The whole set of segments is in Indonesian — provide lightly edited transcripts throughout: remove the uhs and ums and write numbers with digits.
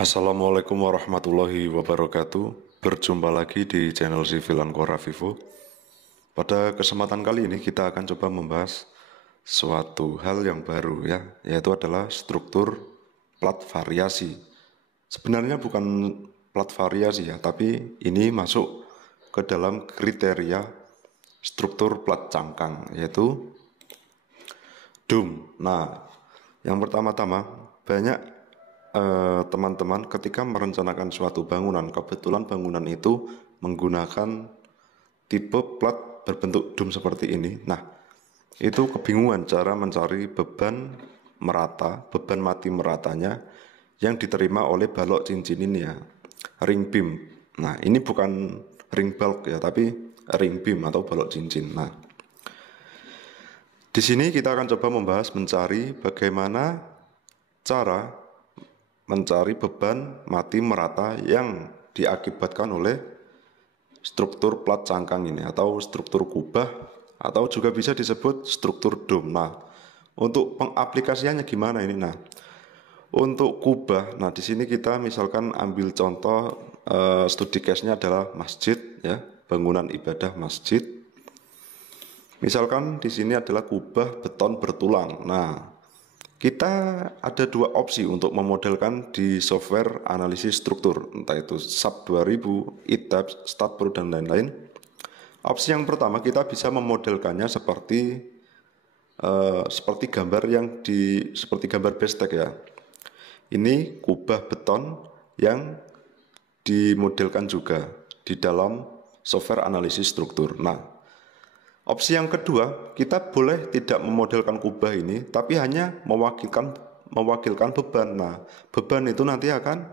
Assalamualaikum warahmatullahi wabarakatuh. Berjumpa lagi di channel Civil Ancora Vivo. Pada kesempatan kali ini kita akan coba membahas suatu hal yang baru ya, yaitu adalah struktur plat variasi. Sebenarnya bukan plat variasi ya, tapi ini masuk ke dalam kriteria struktur plat cangkang, yaitu dom. Nah, yang pertama-tama banyak teman-teman ketika merencanakan suatu bangunan, kebetulan bangunan itu menggunakan tipe plat berbentuk dom seperti ini. Nah, itu kebingungan cara mencari beban merata, beban mati meratanya yang diterima oleh balok cincin ini ya, ring beam. Nah, ini bukan ring bulk ya, tapi ring beam atau balok cincin. Nah, di sini kita akan coba membahas mencari bagaimana cara mencari beban mati merata yang diakibatkan oleh struktur plat cangkang ini atau struktur kubah atau juga bisa disebut struktur dom. Nah, untuk pengaplikasiannya gimana ini? Nah, untuk kubah, nah di sini kita misalkan ambil contoh studi case-nya adalah masjid ya, bangunan ibadah masjid. Misalkan di sini adalah kubah beton bertulang. Nah, kita ada dua opsi untuk memodelkan di software analisis struktur, entah itu SAP 2000, ETABS, StatPro, dan lain-lain. Opsi yang pertama, kita bisa memodelkannya seperti gambar seperti gambar bestek ya. Ini kubah beton yang dimodelkan juga di dalam software analisis struktur. Nah, opsi yang kedua, kita boleh tidak memodelkan kubah ini, tapi hanya mewakilkan beban. Nah, beban itu nanti akan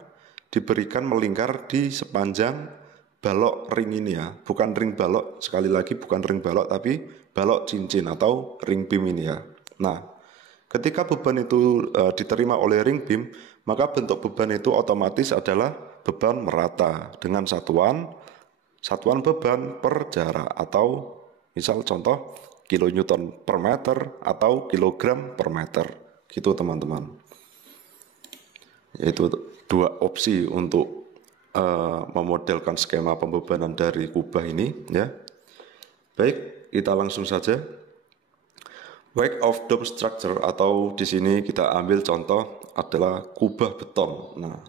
diberikan melingkar di sepanjang balok ring ini ya. Bukan ring balok, sekali lagi bukan ring balok, tapi balok cincin atau ring beam ini ya. Nah, ketika beban itu diterima oleh ring beam, maka bentuk beban itu otomatis adalah beban merata dengan satuan beban per jarak atau misal contoh kilonewton per meter atau kilogram per meter, gitu teman-teman. Yaitu dua opsi untuk memodelkan skema pembebanan dari kubah ini ya. Baik, kita langsung saja. Weight of dome structure atau di sini kita ambil contoh adalah kubah beton. Nah,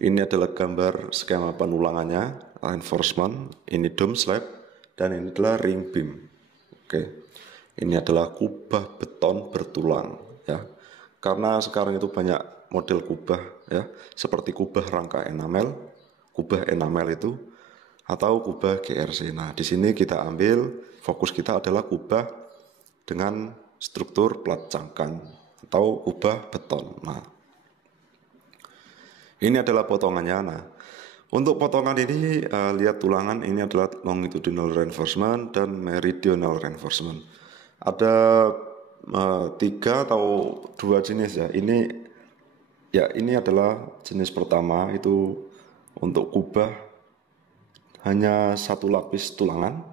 ini adalah gambar skema penulangannya, reinforcement, ini dome slab, dan ini adalah ring beam. Oke, ini adalah kubah beton bertulang ya. Karena sekarang itu banyak model kubah ya, seperti kubah rangka enamel, kubah enamel itu, atau kubah GRC. Nah, di sini kita ambil fokus kita adalah kubah dengan struktur plat cangkang atau kubah beton. Nah, ini adalah potongannya. Nah, untuk potongan ini lihat tulangan, ini adalah longitudinal reinforcement dan meridional reinforcement. Ada 3 atau 2 jenis ya. Ini adalah jenis pertama, itu untuk kubah hanya 1 lapis tulangan.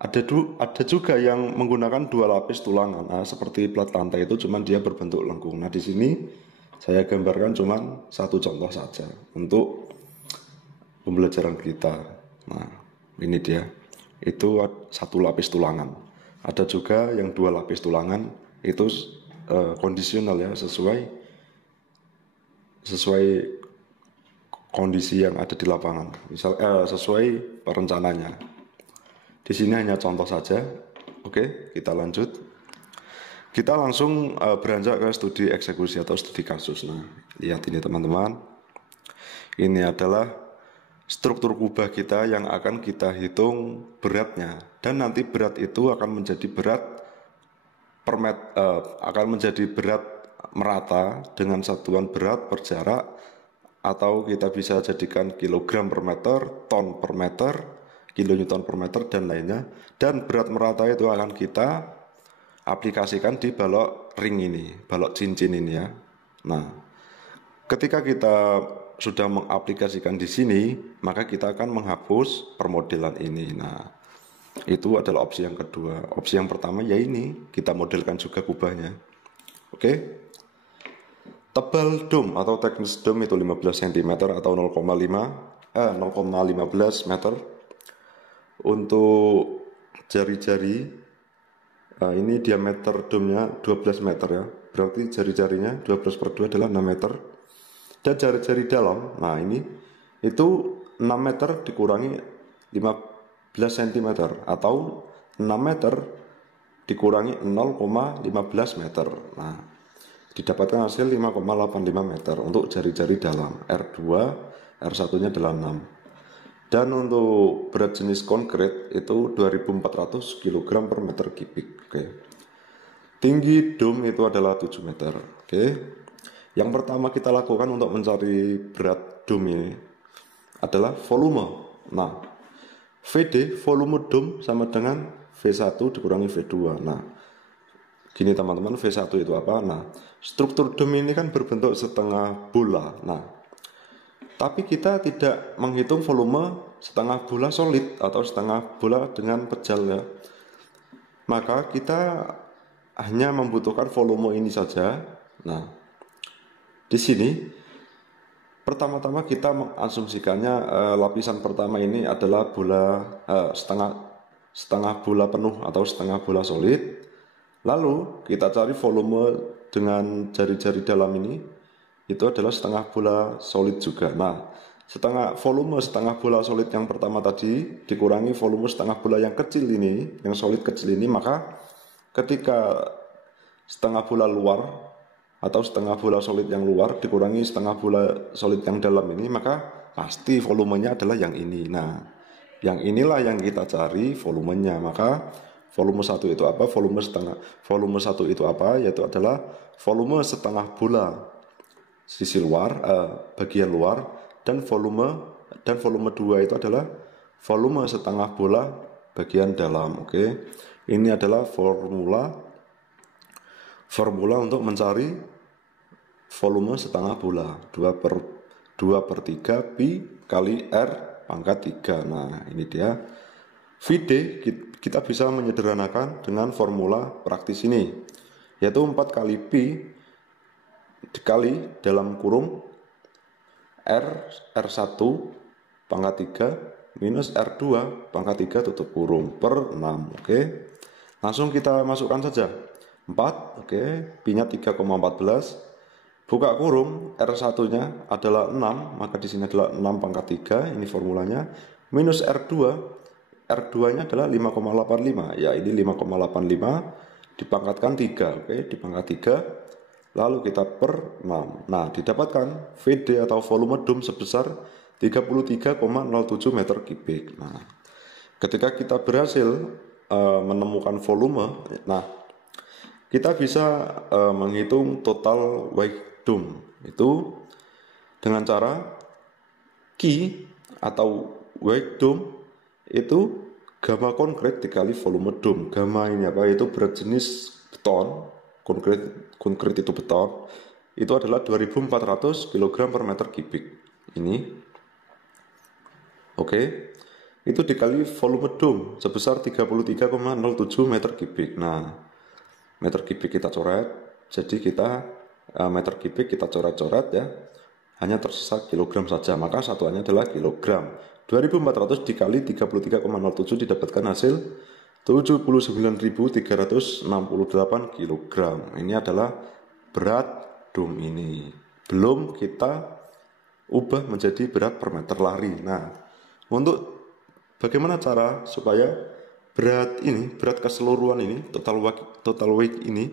Ada juga yang menggunakan 2 lapis tulangan. Nah, seperti plat lantai itu cuman dia berbentuk lengkung. Nah, di sini saya gambarkan cuman satu contoh saja untuk pembelajaran kita. Nah, ini dia. Itu 1 lapis tulangan. Ada juga yang 2 lapis tulangan, itu kondisional ya, sesuai kondisi yang ada di lapangan. Sesuai perencananya. Di sini hanya contoh saja. Oke, kita lanjut. Kita langsung beranjak ke studi eksekusi atau studi kasus. Nah, lihat ini teman-teman. Ini adalah struktur kubah kita yang akan kita hitung beratnya. Dan nanti berat itu akan menjadi berat merata dengan satuan berat per jarak, atau kita bisa jadikan kilogram per meter, ton per meter, kilonewton per meter, dan lainnya. Dan berat merata itu akan kita aplikasikan di balok ring ini, balok cincin ini ya. Nah, ketika kita sudah mengaplikasikan di sini, maka kita akan menghapus permodelan ini. Nah, itu adalah opsi yang kedua. Opsi yang pertama ya ini, kita modelkan juga kubahnya. Oke. Tebal dom atau thickness dom itu 15 cm atau 0,15 meter. Untuk jari-jari, ini diameter domnya 12 meter ya. Berarti jari-jarinya 12 per 2 adalah 6 meter. Dan jari-jari dalam, nah ini itu 6 meter dikurangi 15 cm atau 6 meter dikurangi 0,15 meter. Nah, didapatkan hasil 5,85 meter untuk jari-jari dalam. R2, R1-nya adalah 6. Dan untuk berat jenis konkret itu 2400 kg per meter kubik. Oke. Tinggi dom itu adalah 7 meter. Oke. Yang pertama kita lakukan untuk mencari berat dom ini adalah volume. Nah, VD volume dom sama dengan V1 dikurangi V2. Nah, gini teman-teman, V1 itu apa? Nah, struktur dom ini kan berbentuk setengah bola. Nah, tapi kita tidak menghitung volume setengah bola solid atau setengah bola dengan pejal ya. Maka kita hanya membutuhkan volume ini saja. Nah, di sini pertama-tama kita mengasumsikannya lapisan pertama ini adalah bola setengah bola penuh atau setengah bola solid. Lalu kita cari volume dengan jari-jari dalam ini, itu adalah setengah bola solid juga. Nah, volume setengah bola solid yang pertama tadi dikurangi volume setengah bola yang kecil ini, yang solid kecil ini, maka ketika setengah bola luar atau setengah bola solid yang luar dikurangi setengah bola solid yang dalam ini, maka pasti volumenya adalah yang ini. Nah, yang inilah yang kita cari volumenya. Maka volume 1 itu apa? Volume 1 itu apa? Yaitu adalah volume setengah bola sisi luar, bagian luar, dan volume 2 itu adalah volume setengah bola bagian dalam. Oke. Ini adalah formula untuk mencari volume setengah bola. 2/3 pi kali R pangkat 3. Nah, ini dia. VD kita bisa menyederhanakan dengan formula praktis ini, yaitu 4 kali pi dikali dalam kurung R1 pangkat 3 minus R2 pangkat 3 tutup kurung per 6. Oke. Langsung kita masukkan saja. 4, oke, pi-nya 3,14. Buka kurung, R1-nya adalah 6, maka di sini adalah 6 pangkat 3, ini formulanya. Minus R2, R2-nya adalah 5,85, ya ini 5,85 dipangkatkan 3, oke, dipangkat 3. Lalu kita per 6. Nah, didapatkan VD atau volume dom sebesar 33,07 meter kubik. Nah, ketika kita berhasil menemukan volume, nah, kita bisa menghitung total weight dom itu dengan cara Q atau weight dom itu gamma konkret dikali volume dom. Gamma ini apa? Yaitu berat jenis beton, konkret itu beton, itu adalah 2400 kg per meter kubik. Ini oke. Itu dikali volume dom sebesar 33,07 meter kubik. Nah, meter kubik kita coret, jadi kita meter kubik kita coret-coret ya, hanya tersisa kilogram saja, maka satuannya adalah kilogram. 2400 dikali 33,07 didapatkan hasil 79.368 kilogram. Ini adalah berat dom ini. Belum kita ubah menjadi berat per meter lari. Nah, untuk bagaimana cara supaya berat keseluruhan ini, total weight ini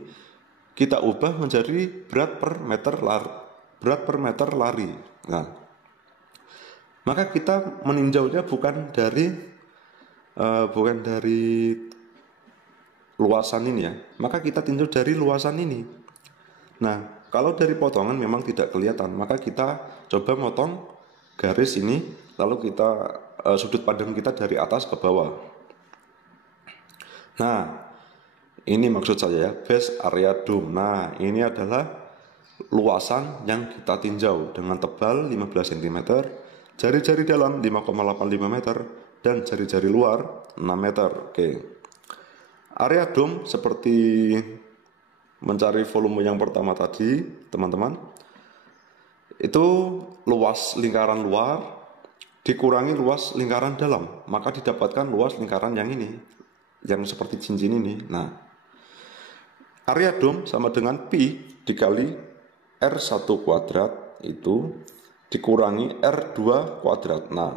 kita ubah menjadi berat per meter lari. Nah, maka kita meninjaunya bukan dari luasan ini ya, maka kita tinjau dari luasan ini. Nah, kalau dari potongan memang tidak kelihatan, maka kita coba motong garis ini, lalu kita sudut pandang kita dari atas ke bawah. Nah, ini maksud saya ya, base area dome. Nah, ini adalah luasan yang kita tinjau dengan tebal 15 cm, jari-jari dalam 5,85 meter, dan jari-jari luar 6 meter. Oke. Area dome seperti mencari volume yang pertama tadi, teman-teman. itu luas lingkaran luar dikurangi luas lingkaran dalam, maka didapatkan luas lingkaran yang ini, yang seperti cincin ini. Nah, area dom sama dengan pi dikali R1 kuadrat itu dikurangi R2 kuadrat. Nah,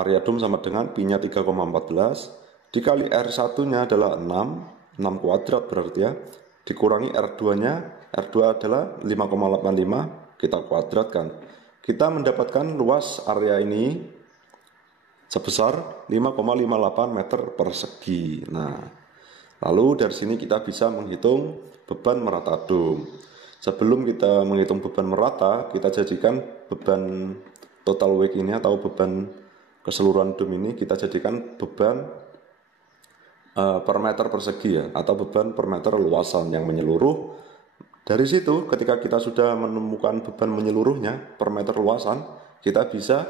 area dom sama dengan pi-nya 3,14 dikali R1-nya adalah 6 kuadrat berarti ya, dikurangi R2-nya, R2 adalah 5,85, kita kuadratkan. Kita mendapatkan luas area ini sebesar 5,58 meter persegi. Nah, lalu dari sini kita bisa menghitung beban merata dom. Sebelum kita menghitung beban merata, kita jadikan beban total weight ini atau beban keseluruhan dom ini kita jadikan beban per meter persegi ya, atau beban per meter luasan yang menyeluruh. Dari situ ketika kita sudah menemukan beban menyeluruhnya per meter luasan, kita bisa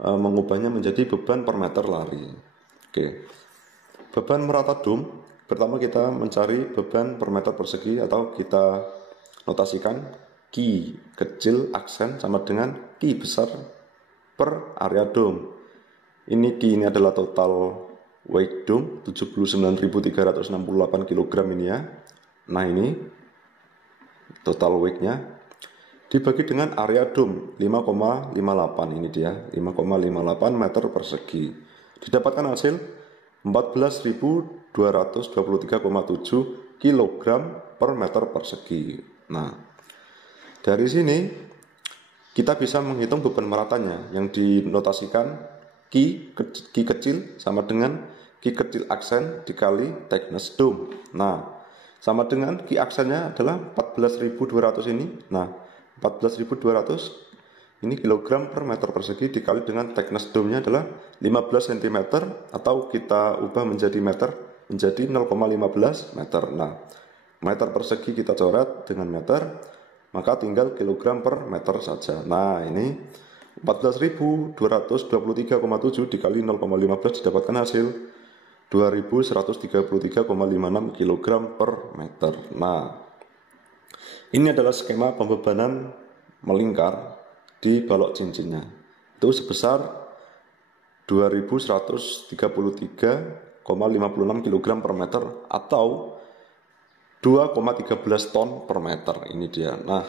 mengubahnya menjadi beban per meter lari. Oke. Beban merata dom, pertama kita mencari beban per meter persegi atau kita notasikan Q kecil aksen sama dengan Q besar per area dom. Ini Q ini adalah total weight dom 79.368 kg ini ya. Nah, ini total weight-nya dibagi dengan area dom 5,58, ini dia 5,58 meter persegi. Didapatkan hasil 14.223,7 kg per meter persegi. Nah, dari sini kita bisa menghitung beban meratanya yang dinotasikan Q kecil sama dengan Q kecil aksen dikali thickness dom. Nah, sama dengan Q aksennya adalah 14.200 ini. Nah, 14.200 ini kilogram per meter persegi dikali dengan thickness domnya adalah 15 cm atau kita ubah menjadi meter menjadi 0,15 meter. Nah, meter persegi kita coret dengan meter, maka tinggal kilogram per meter saja. Nah, ini 14.223,7 dikali 0,15 didapatkan hasil 2133,56 kg per meter. Nah, ini adalah skema pembebanan melingkar di balok cincinnya. Itu sebesar 2133,56 kg per meter atau 2,13 ton per meter. Ini dia. Nah,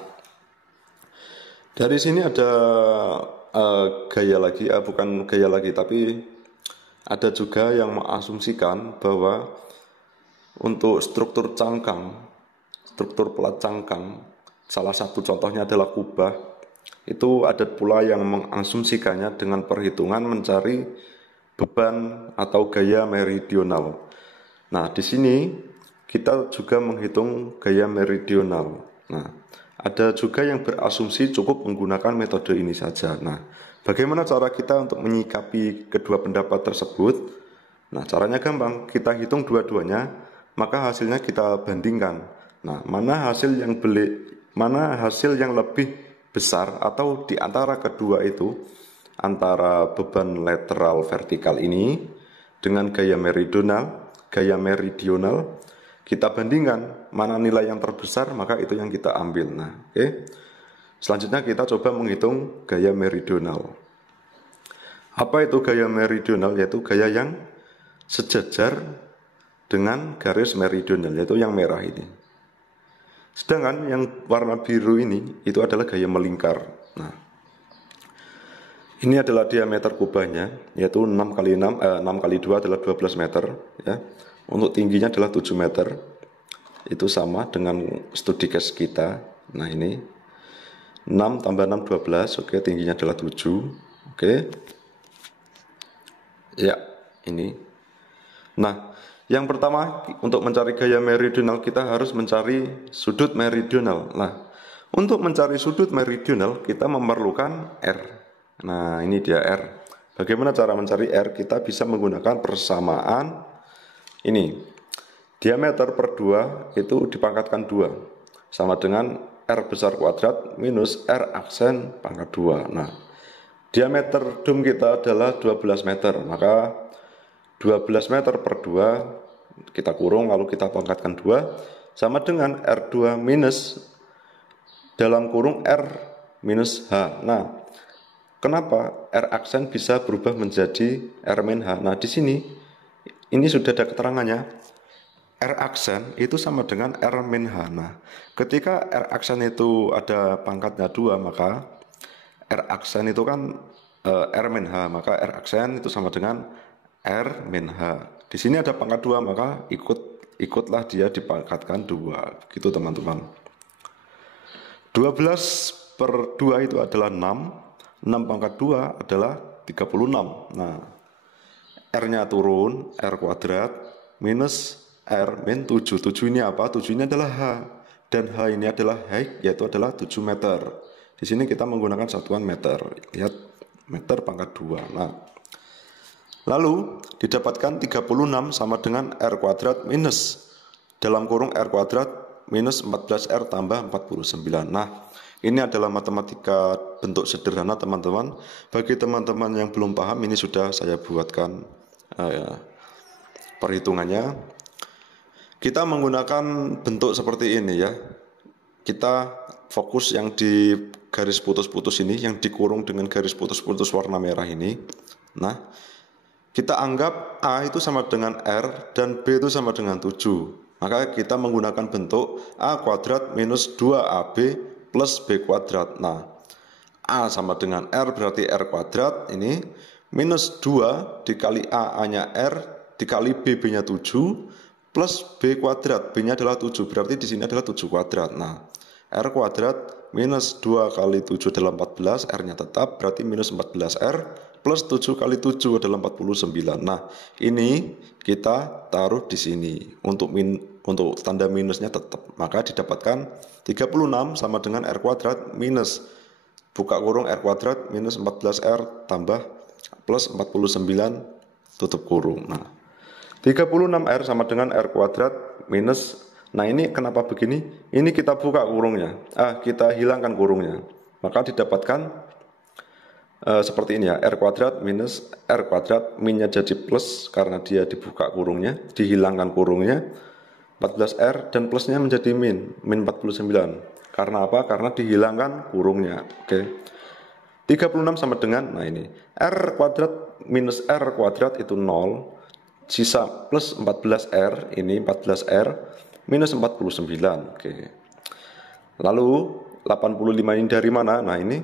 dari sini ada gaya lagi, bukan gaya lagi, tapi ada juga yang mengasumsikan bahwa untuk struktur cangkang, struktur pelat cangkang, salah satu contohnya adalah kubah, itu ada pula yang mengasumsikannya dengan perhitungan mencari beban atau gaya meridional. Nah, di sini kita juga menghitung gaya meridional. Nah, ada juga yang berasumsi cukup menggunakan metode ini saja. Nah, bagaimana cara kita untuk menyikapi kedua pendapat tersebut? Nah, caranya gampang, kita hitung dua-duanya, maka hasilnya kita bandingkan. Nah, mana hasil yang lebih besar atau di antara kedua itu, antara beban lateral vertikal ini dengan gaya meridional, kita bandingkan mana nilai yang terbesar, maka itu yang kita ambil. Nah, oke. Selanjutnya kita coba menghitung gaya meridional. Apa itu gaya meridional? Yaitu gaya yang sejajar dengan garis meridional, yaitu yang merah ini. Sedangkan yang warna biru ini itu adalah gaya melingkar. Nah, ini adalah diameter kubahnya, yaitu 6 kali 2 adalah 12 meter ya. Untuk tingginya adalah 7 meter. Itu sama dengan studi case kita. Nah, ini 6 tambah 6 12, oke, tingginya adalah 7. Oke. Ya, ini. Nah, yang pertama untuk mencari gaya meridional kita harus mencari sudut meridional. Nah, untuk mencari sudut meridional kita memerlukan R. Nah, ini dia R. Bagaimana cara mencari R? Kita bisa menggunakan persamaan ini. Diameter per 2 itu dipangkatkan 2. Sama dengan R besar kuadrat minus R aksen pangkat 2. Nah, diameter dom kita adalah 12 meter. Maka 12 meter per 2 kita kurung lalu kita pangkatkan 2 sama dengan R2 minus dalam kurung R minus H. Nah, kenapa R aksen bisa berubah menjadi R min H? Nah, di sini ini sudah ada keterangannya. R aksen itu sama dengan R min H. Nah, ketika R aksen itu ada pangkatnya 2, maka R aksen itu kan R min H, maka R aksen itu sama dengan R min H. Di sini ada pangkat 2, maka ikutlah dia dipangkatkan 2. Gitu teman-teman. 12/2 itu adalah 6. 6 pangkat 2 adalah 36. Nah, R-nya turun, R kuadrat minus R min 7. 7 ini apa? 7 ini adalah H. Dan H ini adalah height, yaitu adalah 7 meter. Di sini kita menggunakan satuan meter. Lihat, meter pangkat 2. Nah, lalu didapatkan 36 sama dengan R kuadrat minus dalam kurung R kuadrat minus 14R tambah 49. Nah, ini adalah matematika bentuk sederhana teman-teman. Bagi teman-teman yang belum paham, ini sudah saya buatkan perhitungannya. Kita menggunakan bentuk seperti ini ya. Kita fokus yang di garis putus-putus ini, yang dikurung dengan garis putus-putus warna merah ini. Nah, kita anggap A itu sama dengan R dan B itu sama dengan 7. Maka kita menggunakan bentuk A kuadrat minus 2AB plus B kuadrat. Nah, A sama dengan R berarti R kuadrat ini minus 2 dikali A-nya R dikali B-nya 7 plus B kuadrat. B-nya adalah 7, berarti di sini adalah 7 kuadrat. Nah, R kuadrat minus 2 kali 7 adalah 14, R-nya tetap, berarti minus 14R plus 7 kali 7 adalah 49. Nah, ini kita taruh di sini untuk tanda minusnya tetap. Maka didapatkan 36 sama dengan R kuadrat minus buka kurung R kuadrat minus 14R tambah plus 49 tutup kurung. Nah, 36R sama dengan R kuadrat minus, nah ini kenapa begini? Ini kita buka kurungnya, kita hilangkan kurungnya. Maka didapatkan seperti ini ya, R kuadrat minus R kuadrat, minnya jadi plus karena dia dibuka kurungnya, dihilangkan kurungnya, 14R dan plusnya menjadi min 49. Karena apa? Karena dihilangkan kurungnya. Oke. 36 sama dengan, nah ini, R kuadrat minus R kuadrat itu 0, sisa plus 14R, ini 14R minus 49. Oke. Lalu 85 ini dari mana? Nah ini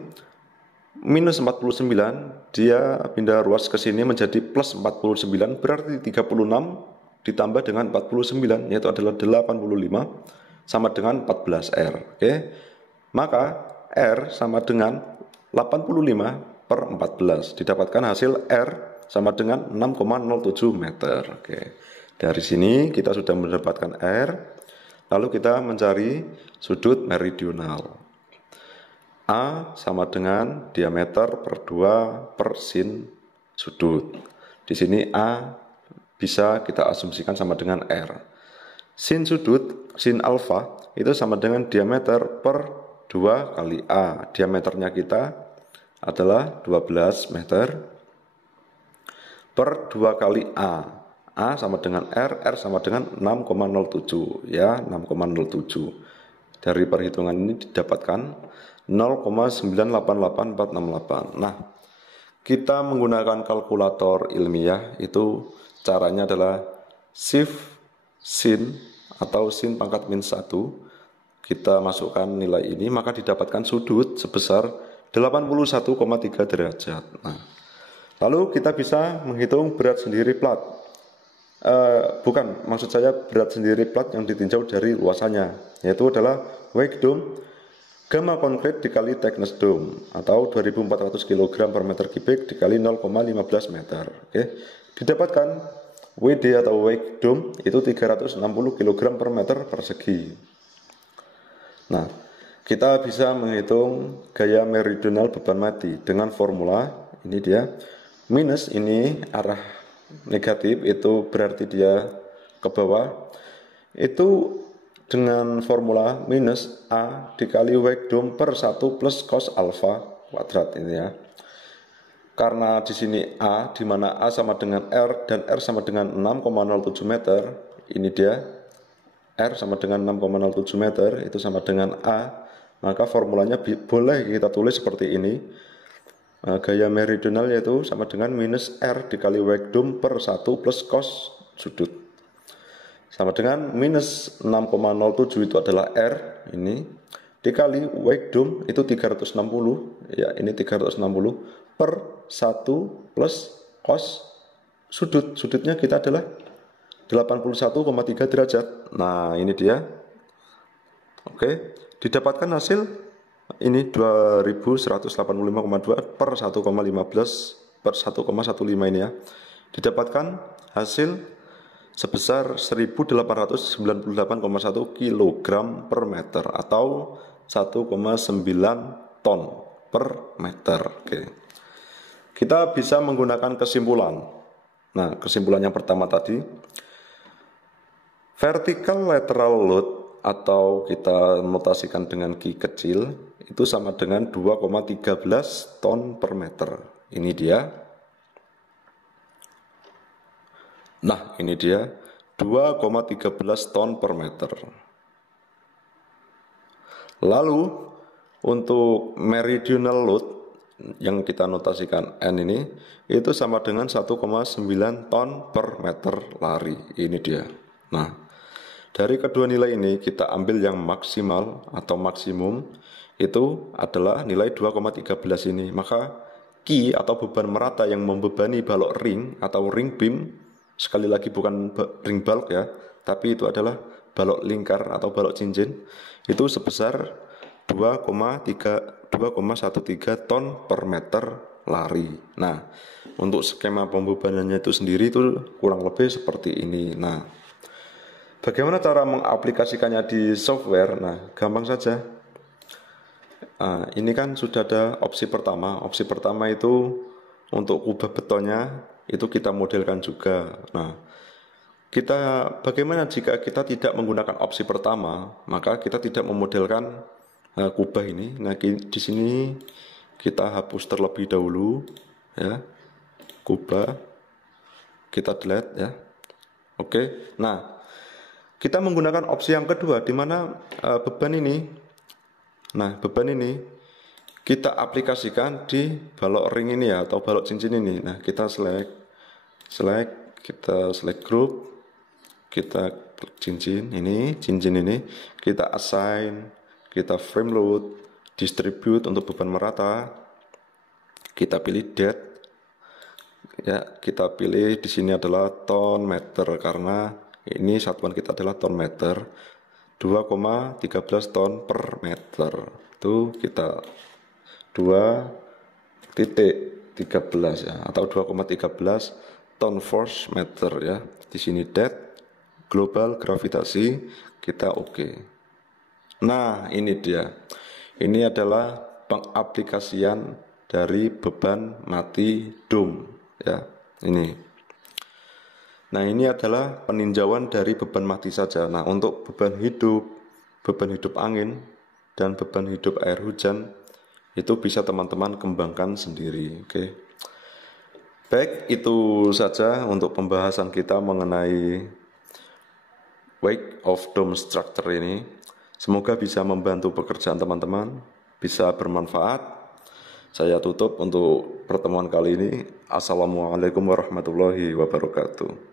minus 49, dia pindah ruas ke sini menjadi plus 49, berarti 36 ditambah dengan 49, yaitu adalah 85 sama dengan 14R. Oke. Maka R sama dengan 85/14, didapatkan hasil R sama dengan 6,07 meter. Oke. Dari sini kita sudah mendapatkan R. Lalu kita mencari sudut meridional. A sama dengan diameter per 2 per sin sudut. Di sini A bisa kita asumsikan sama dengan R. Sin sudut, sin alfa itu sama dengan diameter per 2 kali A. Diameternya kita adalah 12 meter per 2 kali A. A sama dengan R sama dengan 6,07 ya, 6,07. Dari perhitungan ini didapatkan 0,9884868. Nah, kita menggunakan kalkulator ilmiah, itu caranya adalah shift sin atau sin pangkat min 1. Kita masukkan nilai ini, maka didapatkan sudut sebesar 81,3 derajat. Nah, lalu kita bisa menghitung berat sendiri plat. Bukan, maksud saya berat sendiri plat yang ditinjau dari luasannya, yaitu adalah weight dome gamma konkret dikali thickness dome atau 2400 kg per meter kubik dikali 0,15 meter. Oke. Didapatkan WD atau weight dome itu 360 kg per meter persegi. Nah, kita bisa menghitung gaya meridional beban mati dengan formula ini dia. Minus ini arah negatif, itu berarti dia ke bawah. Itu dengan formula minus A dikali weight dome per 1 plus cos alpha kuadrat ini ya. Karena di sini A, di mana A sama dengan R dan R sama dengan 6,07 meter, ini dia R sama dengan 6,07 meter, itu sama dengan A maka formulanya boleh kita tulis seperti ini. Gaya meridional yaitu sama dengan minus R dikali wake dome per 1 plus cos sudut. Sama dengan minus 6,07 itu adalah R ini dikali wake dome itu 360 ya, ini 360 per 1 plus cos sudut. Sudutnya kita adalah 81,3 derajat. Nah, ini dia. Oke, didapatkan hasil ini 2185,2 per 1,15 per 1,15 ini ya. Didapatkan hasil sebesar 1898,1 kg per meter atau 1,9 ton per meter. Oke. Kita bisa menggunakan kesimpulan. Nah, kesimpulan yang pertama tadi, vertical lateral load atau kita notasikan dengan Q kecil itu sama dengan 2,13 ton per meter. Ini dia. Nah, ini dia 2,13 ton per meter. Lalu untuk meridional load yang kita notasikan N ini itu sama dengan 1,9 ton per meter lari. Ini dia. Nah, dari kedua nilai ini kita ambil yang maksimal atau maksimum itu adalah nilai 2,13 ini. Maka Q atau beban merata yang membebani balok ring atau ring beam, sekali lagi bukan ring bulk ya, tapi itu adalah balok lingkar atau balok cincin, itu sebesar 2,13 ton per meter lari. Nah, untuk skema pembebanannya itu sendiri itu kurang lebih seperti ini. Nah, bagaimana cara mengaplikasikannya di software? Nah, gampang saja. Ini kan sudah ada opsi pertama. Opsi pertama itu untuk kubah betonnya itu kita modelkan juga. Nah, bagaimana jika kita tidak menggunakan opsi pertama? Maka kita tidak memodelkan kubah ini. Nah, di sini kita hapus terlebih dahulu, ya. Kubah kita delete, ya. Oke. Nah, kita menggunakan opsi yang kedua, di mana beban ini. Nah, beban ini kita aplikasikan di balok ring ini ya, atau balok cincin ini. Nah, kita select, kita select group, kita klik cincin ini, kita assign, kita frame load, distribute untuk beban merata, kita pilih depth, ya, kita pilih di sini adalah ton meter karena ini satuan kita adalah ton meter. 2,13 ton per meter itu kita 2,13 ya, atau 2,13 ton force meter ya. Di sini depth, global gravitasi kita oke. Nah, ini dia. Ini adalah pengaplikasian dari beban mati dome ya. Ini. Nah, ini adalah peninjauan dari beban mati saja. Nah, untuk beban hidup angin, dan beban hidup air hujan, itu bisa teman-teman kembangkan sendiri. Oke. Baik, itu saja untuk pembahasan kita mengenai wake of dome structure ini. Semoga bisa membantu pekerjaan teman-teman, bisa bermanfaat. Saya tutup untuk pertemuan kali ini. Assalamualaikum warahmatullahi wabarakatuh.